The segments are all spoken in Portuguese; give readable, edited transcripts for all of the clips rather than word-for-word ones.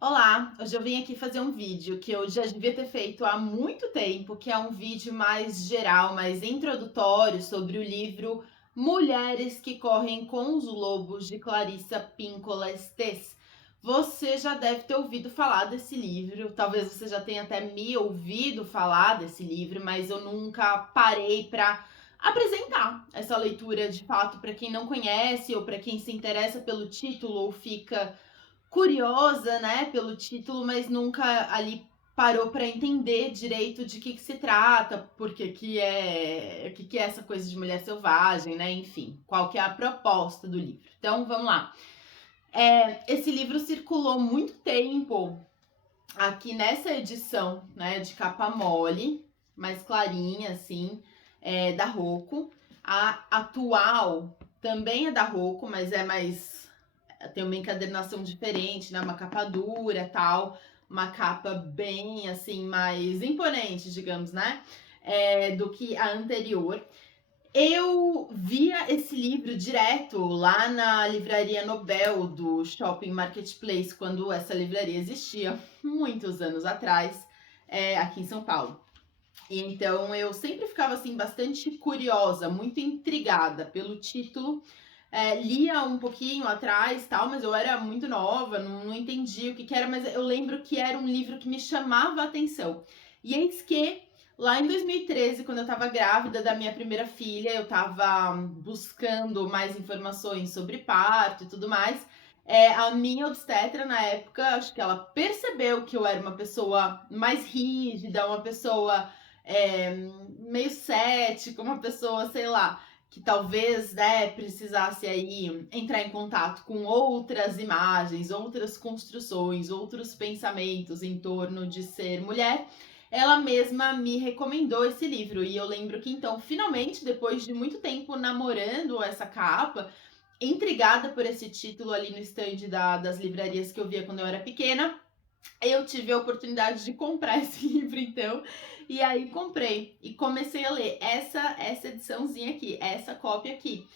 Olá, hoje eu vim aqui fazer um vídeo que eu já devia ter feito há muito tempo, que é um vídeo mais geral, mais introdutório sobre o livro Mulheres que Correm com os Lobos, de Clarissa Pinkola Estés. Você já deve ter ouvido falar desse livro, talvez você já tenha até me ouvido falar desse livro, mas eu nunca parei para apresentar essa leitura de fato para quem não conhece ou para quem se interessa pelo título ou fica curiosa, né, pelo título, mas nunca ali parou para entender direito de que se trata, por que é essa coisa de mulher selvagem, né, enfim, qual que é a proposta do livro. Então, vamos lá. Esse livro circulou muito tempo aqui nessa edição, né, de capa mole, mais clarinha, assim, da Rocco. A atual também é da Rocco, mas é mais tem uma encadernação diferente, né? Uma capa dura, tal, uma capa bem assim mais imponente, digamos, né? Do que a anterior. Eu via esse livro direto lá na livraria Nobel do Shopping Marketplace, quando essa livraria existia, muitos anos atrás, aqui em São Paulo. E então eu sempre ficava assim bastante curiosa, muito intrigada pelo título. Lia um pouquinho atrás, tal, mas eu era muito nova, não entendia o que era, mas eu lembro que era um livro que me chamava a atenção. E eis que lá em 2013, quando eu estava grávida da minha primeira filha, eu estava buscando mais informações sobre parto e tudo mais. A minha obstetra, na época, acho que ela percebeu que eu era uma pessoa mais rígida, uma pessoa é, meio cética, uma pessoa, sei lá, que talvez, né, precisasse aí entrar em contato com outras imagens, outras construções, outros pensamentos em torno de ser mulher, ela mesma me recomendou esse livro. E eu lembro que então, finalmente, depois de muito tempo namorando essa capa, intrigada por esse título ali no stand das livrarias que eu via quando eu era pequena, eu tive a oportunidade de comprar esse livro, então, e aí comprei e comecei a ler essa ediçãozinha aqui, essa cópia aqui.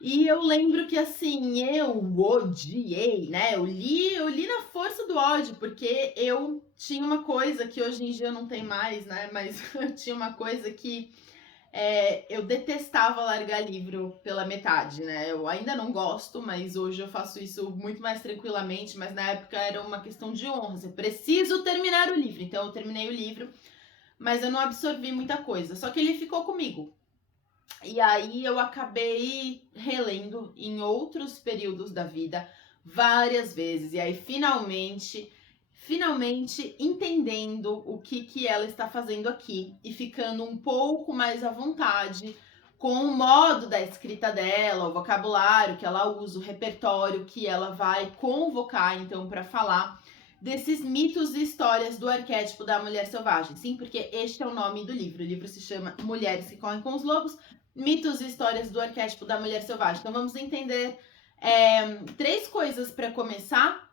E eu lembro que assim, eu odiei, né? Eu li na força do ódio, porque eu tinha uma coisa que hoje em dia não tem mais, né? Mas eu tinha uma coisa que eu detestava largar livro pela metade, né? Eu ainda não gosto, mas hoje eu faço isso muito mais tranquilamente. Mas na época era uma questão de honra. Você preciso terminar o livro. Então eu terminei o livro, mas eu não absorvi muita coisa. Só que ele ficou comigo. E aí eu acabei relendo em outros períodos da vida várias vezes. E aí finalmente entendendo o que ela está fazendo aqui e ficando um pouco mais à vontade com o modo da escrita dela, o vocabulário que ela usa, o repertório que ela vai convocar então para falar desses mitos e histórias do arquétipo da mulher selvagem. Sim, porque este é o nome do livro. O livro se chama Mulheres que Correm com os Lobos, mitos e histórias do arquétipo da mulher selvagem. Então vamos entender três coisas para começar.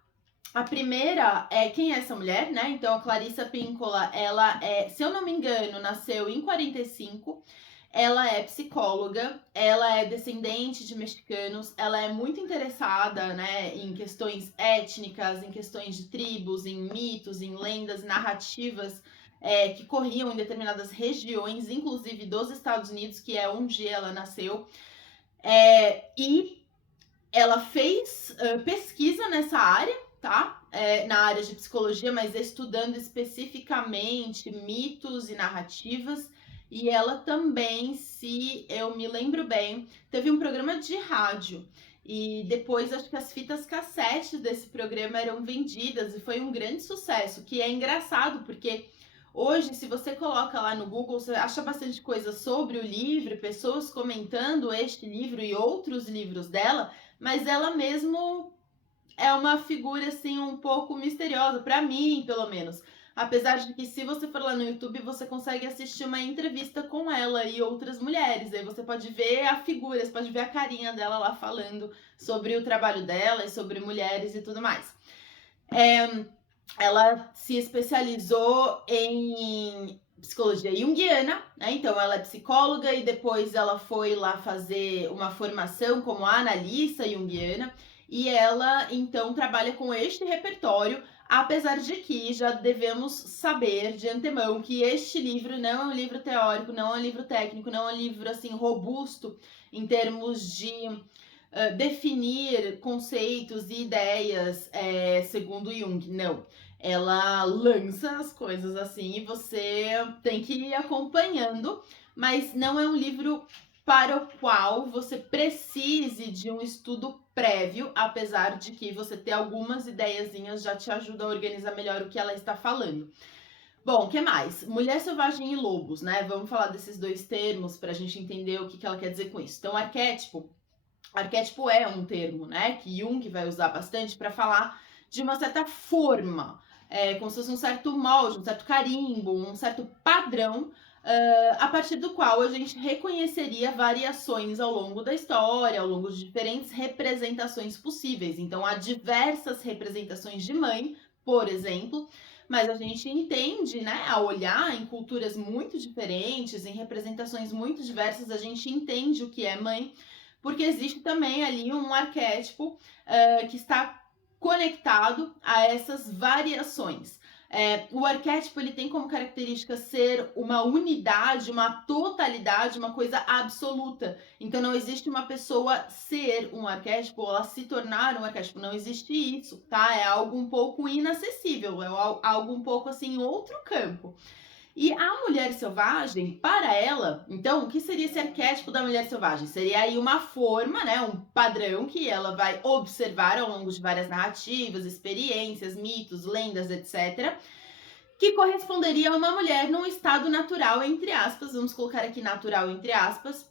A primeira é quem é essa mulher, né? Então a Clarissa Pinkola, ela se eu não me engano, nasceu em 45. Ela é psicóloga, ela é descendente de mexicanos, ela é muito interessada, né, em questões étnicas, em questões de tribos, em mitos, em lendas, narrativas que corriam em determinadas regiões, inclusive dos Estados Unidos, que é onde ela nasceu. E ela fez pesquisa nessa área, tá? Na área de psicologia, mas estudando especificamente mitos e narrativas. E ela também, se eu me lembro bem, teve um programa de rádio. E depois acho que as fitas cassete desse programa eram vendidas e foi um grande sucesso, que é engraçado porque hoje, se você coloca lá no Google, você acha bastante coisa sobre o livro, pessoas comentando este livro e outros livros dela, mas ela mesmo é uma figura assim um pouco misteriosa para mim, pelo menos. Apesar de que se você for lá no YouTube, você consegue assistir uma entrevista com ela e outras mulheres. Aí você pode ver a figura, você pode ver a carinha dela lá falando sobre o trabalho dela e sobre mulheres e tudo mais. Ela se especializou em psicologia junguiana, né? Então ela é psicóloga e depois ela foi lá fazer uma formação como analista junguiana. e ela então trabalha com este repertório, apesar de que já devemos saber de antemão que este livro não é um livro teórico, não é um livro técnico, não é um livro assim robusto em termos de definir conceitos e ideias segundo Jung. Não. Ela lança as coisas assim e você tem que ir acompanhando, mas não é um livro para o qual você precise de um estudo prévio, apesar de que você ter algumas ideiazinhas já te ajuda a organizar melhor o que ela está falando. Bom, o que mais? Mulher selvagem e lobos, né? Vamos falar desses dois termos para a gente entender o que ela quer dizer com isso. Então, arquétipo é um termo, né, que Jung vai usar bastante para falar de uma certa forma, como se fosse um certo molde, um certo carimbo, um certo padrão, a partir do qual a gente reconheceria variações ao longo da história, ao longo de diferentes representações possíveis. Então, há diversas representações de mãe, por exemplo, mas a gente entende, né, a olhar em culturas muito diferentes, em representações muito diversas, a gente entende o que é mãe, porque existe também ali um arquétipo que está conectado a essas variações. O arquétipo ele tem como característica ser uma unidade, uma totalidade, uma coisa absoluta. Então não existe uma pessoa ser um arquétipo ou ela se tornar um arquétipo. Não existe isso, tá? É algo um pouco inacessível, é algo um pouco assim outro campo. E a mulher selvagem, para ela, então, o que seria esse arquétipo da mulher selvagem? Seria aí uma forma, né, um padrão que ela vai observar ao longo de várias narrativas, experiências, mitos, lendas, etc., que corresponderia a uma mulher num estado natural, entre aspas, vamos colocar aqui natural entre aspas,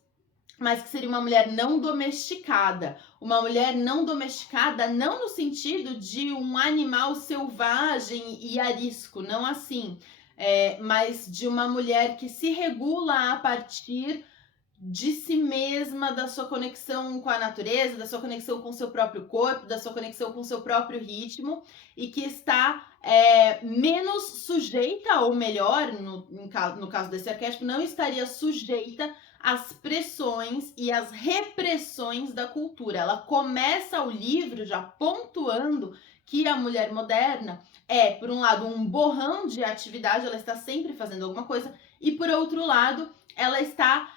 mas que seria uma mulher não domesticada. Uma mulher não domesticada não no sentido de um animal selvagem e arisco, não assim, mas de uma mulher que se regula a partir de si mesma, da sua conexão com a natureza, da sua conexão com o seu próprio corpo, da sua conexão com o seu próprio ritmo, e que está menos sujeita, ou melhor, no caso desse arquétipo, não estaria sujeita às pressões e às repressões da cultura. Ela começa o livro já pontuando que a mulher moderna é, por um lado, um borrão de atividade, ela está sempre fazendo alguma coisa, e por outro lado, ela está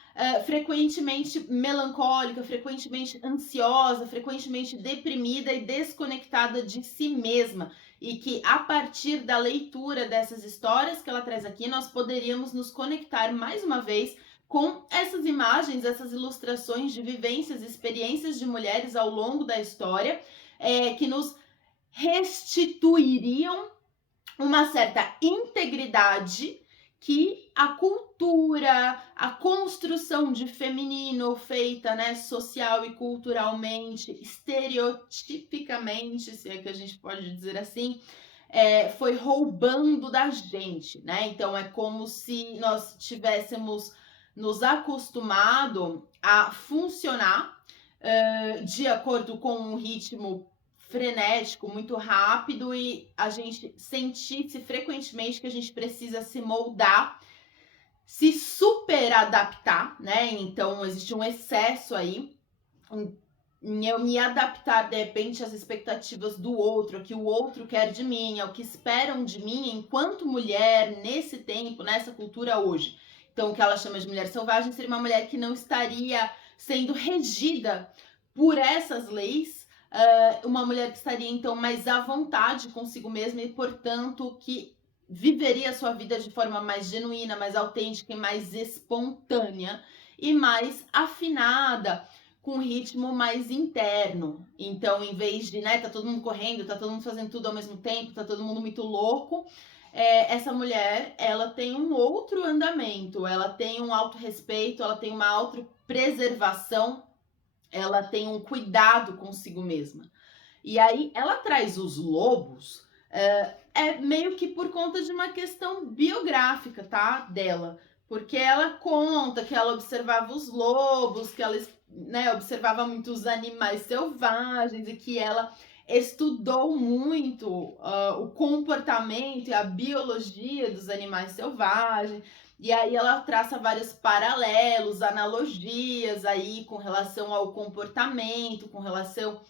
frequentemente melancólica, frequentemente ansiosa, frequentemente deprimida e desconectada de si mesma. E que a partir da leitura dessas histórias que ela traz aqui, nós poderíamos nos conectar mais uma vez com essas imagens, essas ilustrações de vivências, experiências de mulheres ao longo da história, que nos restituiriam uma certa integridade que a cultura, a construção de feminino feita, né, social e culturalmente, estereotipicamente, se é que a gente pode dizer assim, foi roubando da gente, né? Então é como se nós tivéssemos nos acostumado a funcionar de acordo com um ritmo frenético, muito rápido, e a gente sentisse frequentemente que a gente precisa se moldar, se super adaptar, né? Então existe um excesso aí em eu me adaptar de repente às expectativas do outro, ao que o outro quer de mim, ao que esperam de mim enquanto mulher nesse tempo, nessa cultura hoje. Então o que ela chama de mulher selvagem seria uma mulher que não estaria sendo regida por essas leis, uma mulher que estaria então mais à vontade consigo mesma e, portanto, que viveria a sua vida de forma mais genuína, mais autêntica e mais espontânea e mais afinada, com um ritmo mais interno. Então, em vez de, né, tá todo mundo correndo, tá todo mundo fazendo tudo ao mesmo tempo, tá todo mundo muito louco, essa mulher, ela tem um outro andamento, ela tem um autorrespeito, ela tem uma autopreservação, ela tem um cuidado consigo mesma. E aí ela traz os lobos, meio que por conta de uma questão biográfica, tá? Dela. Porque ela conta que ela observava os lobos, que ela, né, observava muito os animais selvagens e que ela estudou muito o comportamento e a biologia dos animais selvagens. E aí ela traça vários paralelos, analogias aí com relação ao comportamento, com relação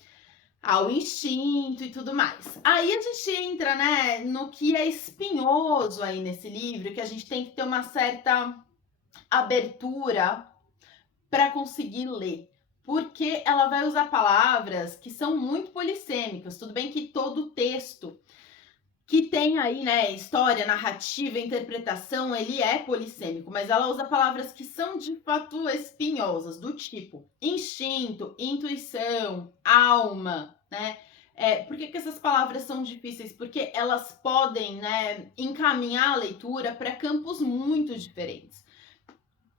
ao instinto e tudo mais. Aí a gente entra, né, no que é espinhoso aí nesse livro, que a gente tem que ter uma certa abertura para conseguir ler. Porque ela vai usar palavras que são muito polissêmicas. Tudo bem que todo texto que tem aí, né, história, narrativa, interpretação, ele é polissêmico, mas ela usa palavras que são de fato espinhosas, do tipo instinto, intuição, alma, né? Por que essas palavras são difíceis? Porque elas podem, né, encaminhar a leitura para campos muito diferentes.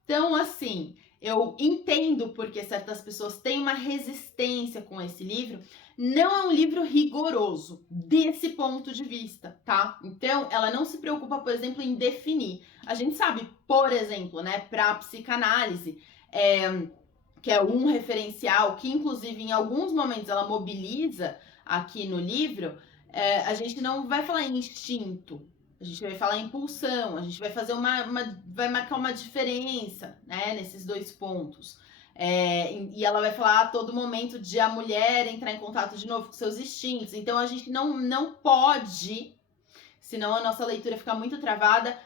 Então, assim, eu entendo porque certas pessoas têm uma resistência com esse livro. Não é um livro rigoroso desse ponto de vista, tá? Então, ela não se preocupa, por exemplo, em definir. A gente sabe, por exemplo, né, para psicanálise, que é um referencial que, inclusive, em alguns momentos ela mobiliza aqui no livro, a gente não vai falar em instinto, a gente vai falar em impulsão, a gente vai fazer vai marcar uma diferença, né, nesses dois pontos. E ela vai falar a todo momento de a mulher entrar em contato de novo com seus instintos. Então a gente não pode, senão a nossa leitura fica muito travada,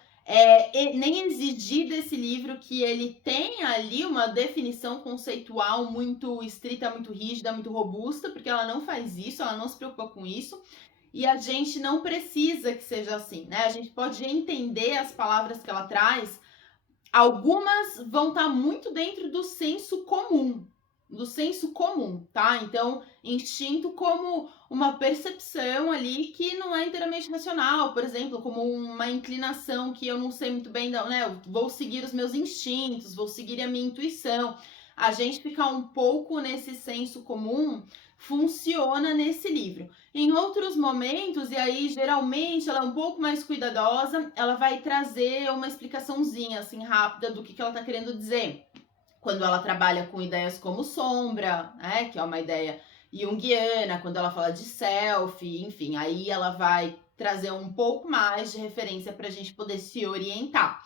nem exigir desse livro que ele tenha ali uma definição conceitual muito estrita, muito rígida, muito robusta, porque ela não faz isso, ela não se preocupa com isso. E a gente não precisa que seja assim, né? A gente pode entender as palavras que ela traz. Algumas vão estar muito dentro do senso comum, tá? Então, instinto como uma percepção ali que não é inteiramente racional, por exemplo, como uma inclinação que eu não sei muito bem, né? Eu vou seguir os meus instintos, vou seguir a minha intuição. A gente ficar um pouco nesse senso comum funciona nesse livro. Em outros momentos, e aí geralmente ela é um pouco mais cuidadosa, ela vai trazer uma explicaçãozinha assim rápida do que ela tá querendo dizer. Quando ela trabalha com ideias como sombra, né, que é uma ideia junguiana, quando ela fala de self, enfim, aí ela vai trazer um pouco mais de referência para a gente poder se orientar.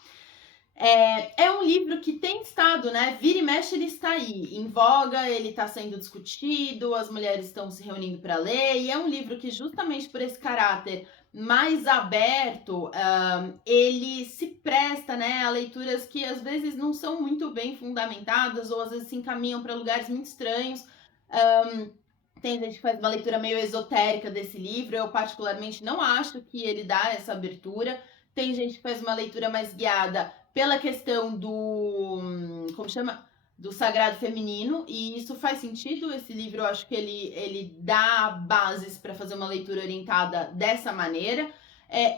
É um livro que tem estado, né? Vira e mexe, ele está aí, em voga, ele está sendo discutido, as mulheres estão se reunindo para ler, e é um livro que, justamente por esse caráter mais aberto, ele se presta, né, a leituras que às vezes não são muito bem fundamentadas, ou às vezes se encaminham para lugares muito estranhos. Tem gente que faz uma leitura meio esotérica desse livro, eu particularmente não acho que ele dá essa abertura. Tem gente que faz uma leitura mais guiada pela questão do, como chama? Do sagrado feminino, e isso faz sentido. Esse livro, eu acho que ele dá bases para fazer uma leitura orientada dessa maneira.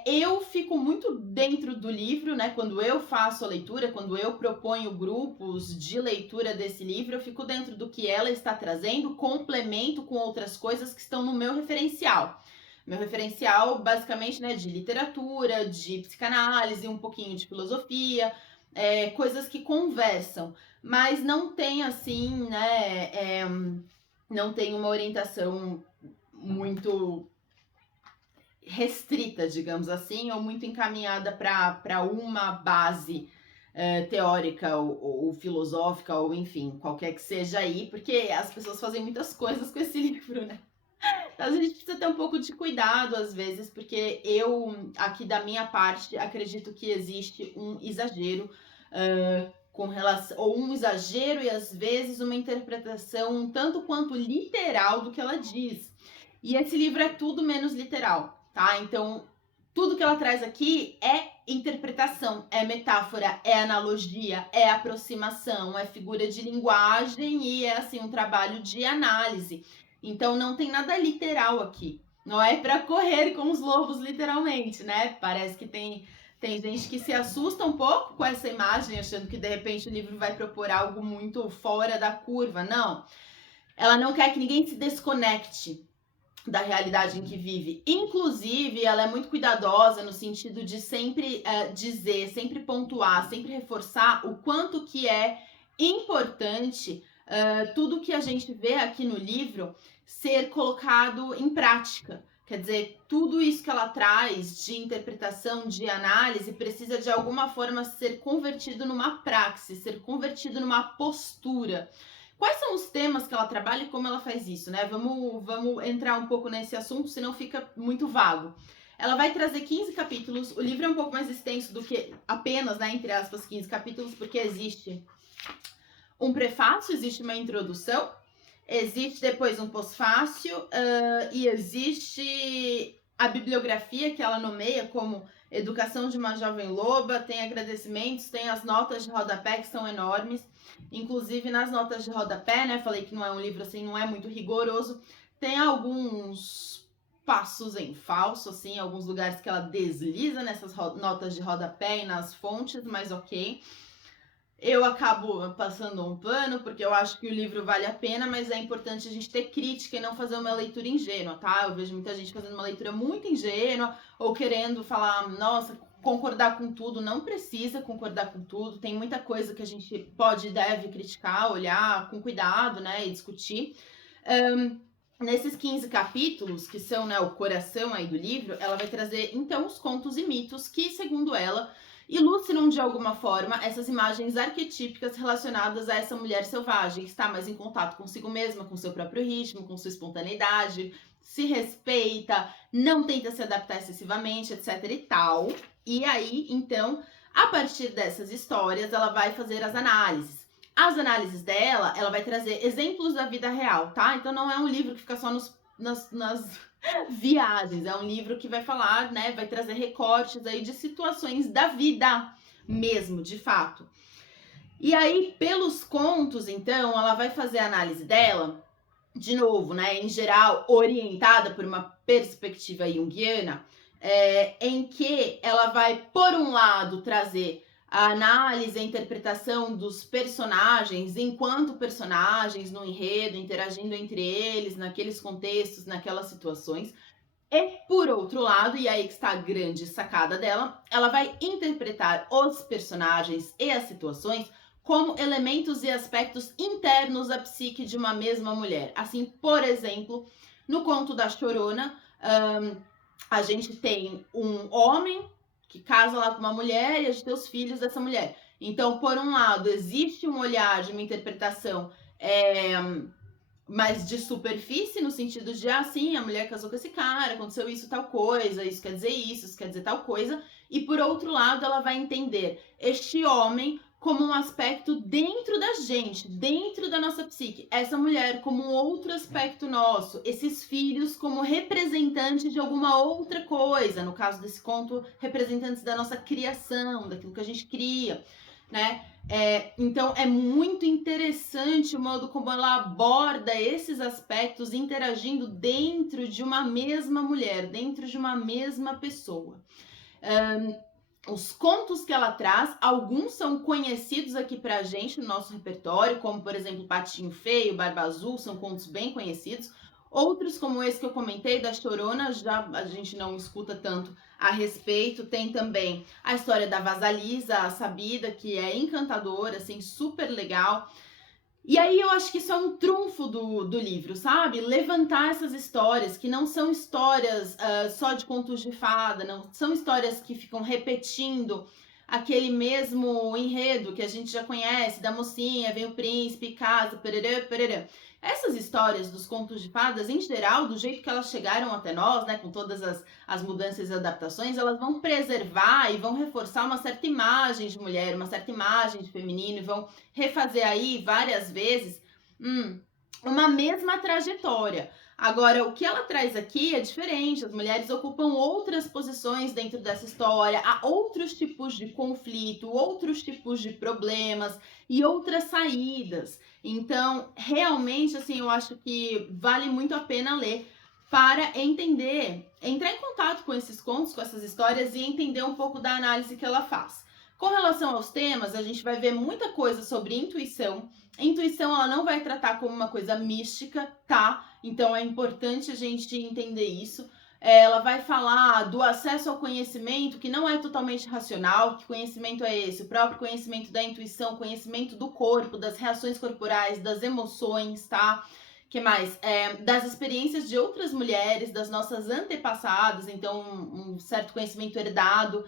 Eu fico muito dentro do livro, né? Quando eu faço a leitura, quando eu proponho grupos de leitura desse livro, eu fico dentro do que ela está trazendo, complemento com outras coisas que estão no meu referencial. Meu referencial, basicamente, né, de literatura, de psicanálise, um pouquinho de filosofia, coisas que conversam, mas não tem, assim, né, não tem uma orientação muito restrita, digamos assim, ou muito encaminhada para uma base teórica ou filosófica, ou enfim, qualquer que seja aí, porque as pessoas fazem muitas coisas com esse livro, né? A gente precisa ter um pouco de cuidado às vezes, porque eu, aqui da minha parte, acredito que existe um exagero com relação, ou um exagero e às vezes uma interpretação um tanto quanto literal do que ela diz. E esse livro é tudo menos literal, tá? Então, tudo que ela traz aqui é interpretação, é metáfora, é analogia, é aproximação, é figura de linguagem e é assim um trabalho de análise. Então não tem nada literal aqui. Não é para correr com os lobos, literalmente, né? Parece que tem gente que se assusta um pouco com essa imagem, achando que de repente o livro vai propor algo muito fora da curva. Não. Ela não quer que ninguém se desconecte da realidade em que vive. Inclusive, ela é muito cuidadosa no sentido de sempre dizer, sempre pontuar, sempre reforçar o quanto que é importante tudo que a gente vê aqui no livro ser colocado em prática. Quer dizer, tudo isso que ela traz de interpretação, de análise, precisa de alguma forma ser convertido numa praxis, ser convertido numa postura. Quais são os temas que ela trabalha e como ela faz isso, né? Vamos entrar um pouco nesse assunto, senão fica muito vago. Ela vai trazer 15 capítulos. O livro é um pouco mais extenso do que apenas, né, entre aspas, 15 capítulos, porque existe um prefácio, existe uma introdução, existe depois um pós-fácio e existe a bibliografia que ela nomeia como Educação de uma Jovem Loba, tem agradecimentos, tem as notas de rodapé que são enormes. Inclusive nas notas de rodapé, né? Falei que não é um livro assim, não é muito rigoroso. Tem alguns passos em falso, assim, alguns lugares que ela desliza nessas notas de rodapé e nas fontes, mas ok. Eu acabo passando um pano, porque eu acho que o livro vale a pena, mas é importante a gente ter crítica e não fazer uma leitura ingênua, tá? Eu vejo muita gente fazendo uma leitura muito ingênua, ou querendo falar, nossa, concordar com tudo. Não precisa concordar com tudo, tem muita coisa que a gente pode e deve criticar, olhar com cuidado, né, e discutir. Nesses 15 capítulos, que são, né, o coração aí do livro, ela vai trazer, então, os contos e mitos que, segundo ela, ilustram de alguma forma essas imagens arquetípicas relacionadas a essa mulher selvagem, que está mais em contato consigo mesma, com seu próprio ritmo, com sua espontaneidade, se respeita, não tenta se adaptar excessivamente, etc e tal. E aí, então, a partir dessas histórias, ela vai fazer as análises. As análises dela, ela vai trazer exemplos da vida real, tá? Então não é um livro que fica só nas viagens, é um livro que vai falar, né, vai trazer recortes aí de situações da vida mesmo, de fato. E aí, pelos contos, então, ela vai fazer a análise dela, de novo, né, em geral, orientada por uma perspectiva junguiana, em que ela vai, por um lado, trazer a análise, a interpretação dos personagens enquanto personagens no enredo, interagindo entre eles, naqueles contextos, naquelas situações. E, por outro lado, e aí que está a grande sacada dela, ela vai interpretar os personagens e as situações como elementos e aspectos internos à psique de uma mesma mulher. Assim, por exemplo, no conto da Chorona, a gente tem um homem que casa lá com uma mulher e a gente tem os filhos dessa mulher. Então, por um lado, existe um olhar de uma interpretação mais de superfície, no sentido de, sim, a mulher casou com esse cara, aconteceu isso, tal coisa, isso quer dizer isso quer dizer tal coisa. E por outro lado, ela vai entender este homem como um aspecto dentro da gente, dentro da nossa psique. Essa mulher como um outro aspecto nosso. Esses filhos como representantes de alguma outra coisa. No caso desse conto, representantes da nossa criação, daquilo que a gente cria, né? Então é muito interessante o modo como ela aborda esses aspectos interagindo dentro de uma mesma mulher, dentro de uma mesma pessoa. Os contos que ela traz, alguns são conhecidos aqui pra gente no nosso repertório, como por exemplo Patinho Feio, Barba Azul, são contos bem conhecidos. Outros, como esse que eu comentei, da Chorona, já a gente não escuta tanto a respeito. Tem também a história da Vasalisa, a Sabida, que é encantadora, assim, super legal. E aí eu acho que isso é um trunfo do livro, sabe? Levantar essas histórias, que não são histórias só de contos de fada, não são histórias que ficam repetindo aquele mesmo enredo que a gente já conhece, da mocinha, vem o príncipe, casa, pererê, pererê. Essas histórias dos contos de fadas, em geral, do jeito que elas chegaram até nós, né, com todas as mudanças e adaptações, elas vão preservar e vão reforçar uma certa imagem de mulher, uma certa imagem de feminino, e vão refazer aí várias vezes uma mesma trajetória. Agora, o que ela traz aqui é diferente. As mulheres ocupam outras posições dentro dessa história, há outros tipos de conflito, outros tipos de problemas e outras saídas. Então, realmente, assim, eu acho que vale muito a pena ler para entender, entrar em contato com esses contos, com essas histórias e entender um pouco da análise que ela faz. Com relação aos temas, a gente vai ver muita coisa sobre intuição. Intuição, ela não vai tratar como uma coisa mística, tá? Então é importante a gente entender isso. Ela vai falar do acesso ao conhecimento, que não é totalmente racional. Que conhecimento é esse? O próprio conhecimento da intuição, conhecimento do corpo, das reações corporais, das emoções, tá? Que mais? Das experiências de outras mulheres, das nossas antepassadas, então um certo conhecimento herdado.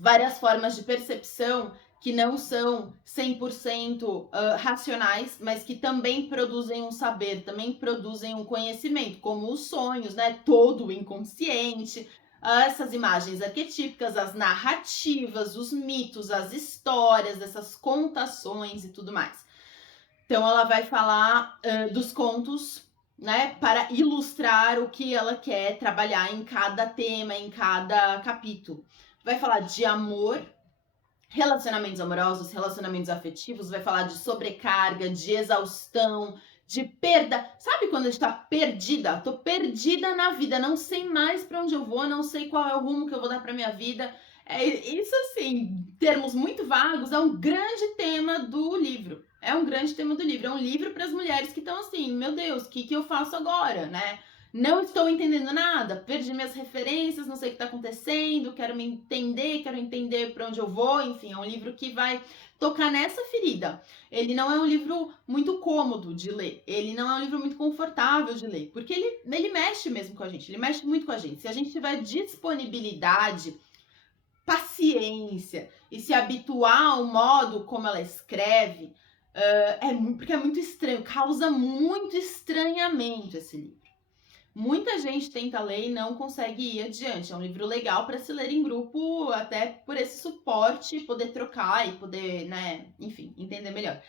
Várias formas de percepção que não são 100% racionais, mas que também produzem um saber, também produzem um conhecimento, como os sonhos, né? Todo o inconsciente, essas imagens arquetípicas, as narrativas, os mitos, as histórias, essas contações e tudo mais. Então, ela vai falar dos contos, né, para ilustrar o que ela quer trabalhar em cada tema, em cada capítulo. Vai falar de amor, relacionamentos amorosos, relacionamentos afetivos, vai falar de sobrecarga, de exaustão, de perda. Sabe quando a gente tá perdida? Tô perdida na vida, não sei mais para onde eu vou, não sei qual é o rumo que eu vou dar para minha vida. Isso, assim, termos muito vagos, é um grande tema do livro. É um grande tema do livro. É um livro para as mulheres que estão assim, meu Deus, o que eu faço agora, né? Não estou entendendo nada, perdi minhas referências, não sei o que está acontecendo, quero me entender, quero entender para onde eu vou, enfim, é um livro que vai tocar nessa ferida. Ele não é um livro muito cômodo de ler, ele não é um livro muito confortável de ler, porque ele mexe mesmo com a gente, ele mexe muito com a gente. Se a gente tiver disponibilidade, paciência e se habituar ao modo como ela escreve, porque é muito estranho, causa muito estranhamento esse livro. Muita gente tenta ler e não consegue ir adiante. É um livro legal para se ler em grupo, até por esse suporte, poder trocar e poder, né, enfim, entender melhor.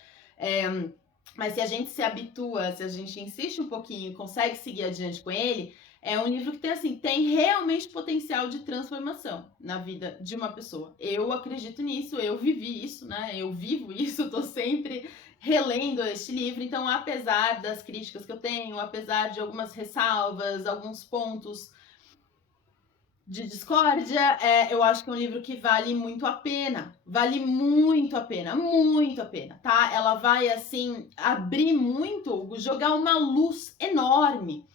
Mas se a gente se habitua, se a gente insiste um pouquinho e consegue seguir adiante com ele, é um livro que tem, assim, tem realmente potencial de transformação na vida de uma pessoa. Eu acredito nisso, eu vivi isso, né? Eu vivo isso, eu tô sempre relendo este livro. Então, apesar das críticas que eu tenho, apesar de algumas ressalvas, alguns pontos de discórdia, eu acho que é um livro que vale muito a pena. Vale muito a pena, tá? Ela vai, assim, abrir muito, jogar uma luz enorme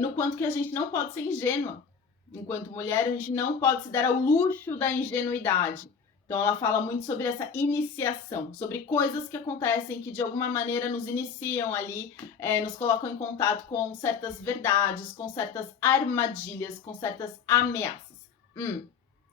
no quanto que a gente não pode ser ingênua. Enquanto mulher, a gente não pode se dar ao luxo da ingenuidade. Então, ela fala muito sobre essa iniciação, sobre coisas que acontecem que de alguma maneira nos iniciam ali, nos colocam em contato com certas verdades, com certas armadilhas, com certas ameaças.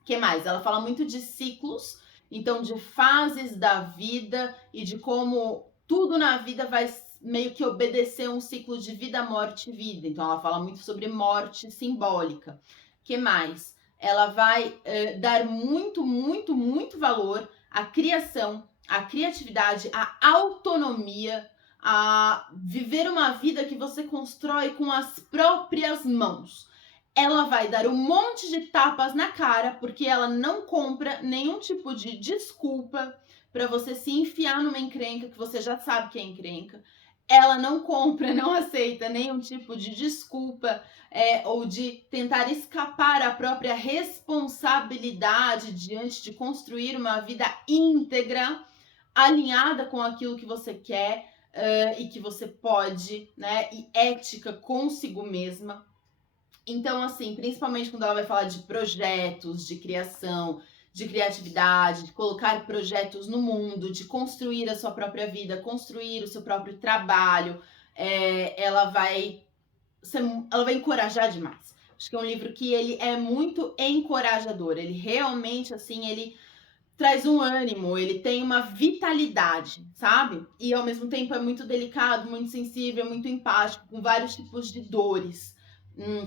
Que mais? Ela fala muito de ciclos, então de fases da vida e de como tudo na vida vai meio que obedecer um ciclo de vida, morte, vida. Então ela fala muito sobre morte simbólica. Que mais? Ela vai dar muito, muito, muito valor à criação, à criatividade, à autonomia, a viver uma vida que você constrói com as próprias mãos. Ela vai dar um monte de tapas na cara, porque ela não compra nenhum tipo de desculpa para você se enfiar numa encrenca que você já sabe que é encrenca. Ela não compra, não aceita nenhum tipo de desculpa ou de tentar escapar à própria responsabilidade diante de construir uma vida íntegra, alinhada com aquilo que você quer e que você pode, né? E ética consigo mesma. Então, assim, principalmente quando ela vai falar de projetos, de criação, de criatividade, de colocar projetos no mundo, de construir a sua própria vida, construir o seu próprio trabalho, ela vai encorajar demais. Acho que é um livro que ele é muito encorajador. Ele realmente, assim, ele traz um ânimo, ele tem uma vitalidade, sabe? E ao mesmo tempo é muito delicado, muito sensível, muito empático, com vários tipos de dores.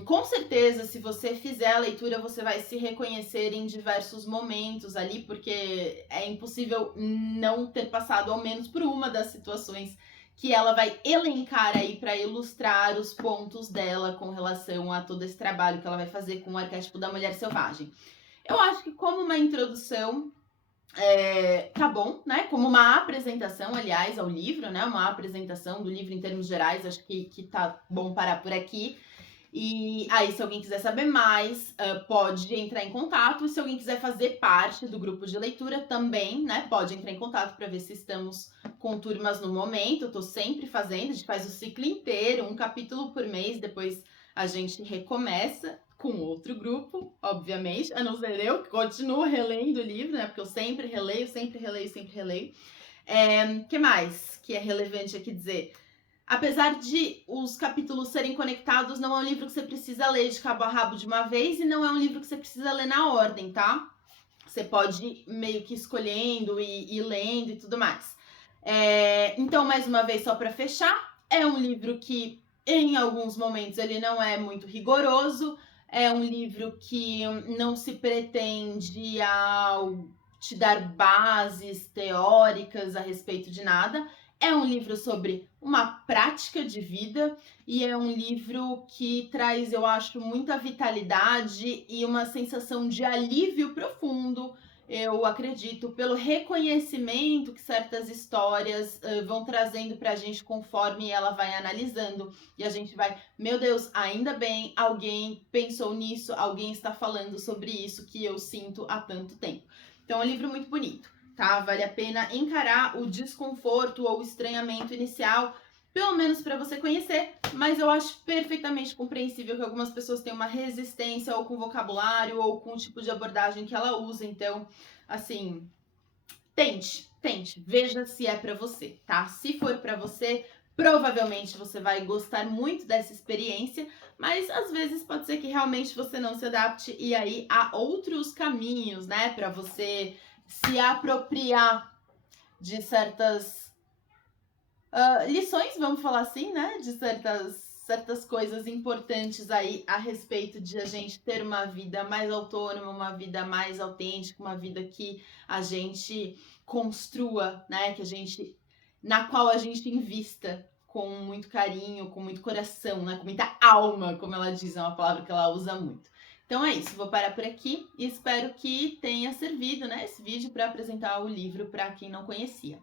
Com certeza, se você fizer a leitura, você vai se reconhecer em diversos momentos ali, porque é impossível não ter passado ao menos por uma das situações que ela vai elencar aí para ilustrar os pontos dela com relação a todo esse trabalho que ela vai fazer com o arquétipo da mulher selvagem. Eu acho que como uma introdução tá bom, né? Como uma apresentação, aliás, ao livro, né? Uma apresentação do livro em termos gerais, acho que tá bom parar por aqui. E aí, se alguém quiser saber mais, pode entrar em contato. E se alguém quiser fazer parte do grupo de leitura também, né? Pode entrar em contato para ver se estamos com turmas no momento. Eu tô sempre fazendo, a gente faz o ciclo inteiro, um capítulo por mês, depois a gente recomeça com outro grupo, obviamente, a não ser eu, que continuo relendo o livro, né? Porque eu sempre releio, sempre releio, sempre releio. Que mais que é relevante aqui dizer? Apesar de os capítulos serem conectados, não é um livro que você precisa ler de cabo a rabo de uma vez e não é um livro que você precisa ler na ordem, tá? Você pode ir meio que escolhendo e lendo e tudo mais. Então, mais uma vez, só para fechar, é um livro que, em alguns momentos, ele não é muito rigoroso, é um livro que não se pretende te dar bases teóricas a respeito de nada. É um livro sobre uma prática de vida e é um livro que traz, eu acho, muita vitalidade e uma sensação de alívio profundo. Eu acredito, pelo reconhecimento que certas histórias vão trazendo para a gente conforme ela vai analisando. E a gente vai, meu Deus, ainda bem, alguém pensou nisso, alguém está falando sobre isso que eu sinto há tanto tempo. Então, é um livro muito bonito, tá? Vale a pena encarar o desconforto ou o estranhamento inicial, pelo menos para você conhecer, mas eu acho perfeitamente compreensível que algumas pessoas tenham uma resistência ou com vocabulário ou com o tipo de abordagem que ela usa. Então, assim, tente, veja se é para você, tá? Se for para você, provavelmente você vai gostar muito dessa experiência, mas às vezes pode ser que realmente você não se adapte e aí há outros caminhos, né, para você se apropriar de certas lições, vamos falar assim, né? De certas coisas importantes aí a respeito de a gente ter uma vida mais autônoma, uma vida mais autêntica, uma vida que a gente construa, né? Na qual a gente invista com muito carinho, com muito coração, né? Com muita alma, como ela diz, é uma palavra que ela usa muito. Então é isso, vou parar por aqui e espero que tenha servido, né, esse vídeo para apresentar o livro para quem não conhecia.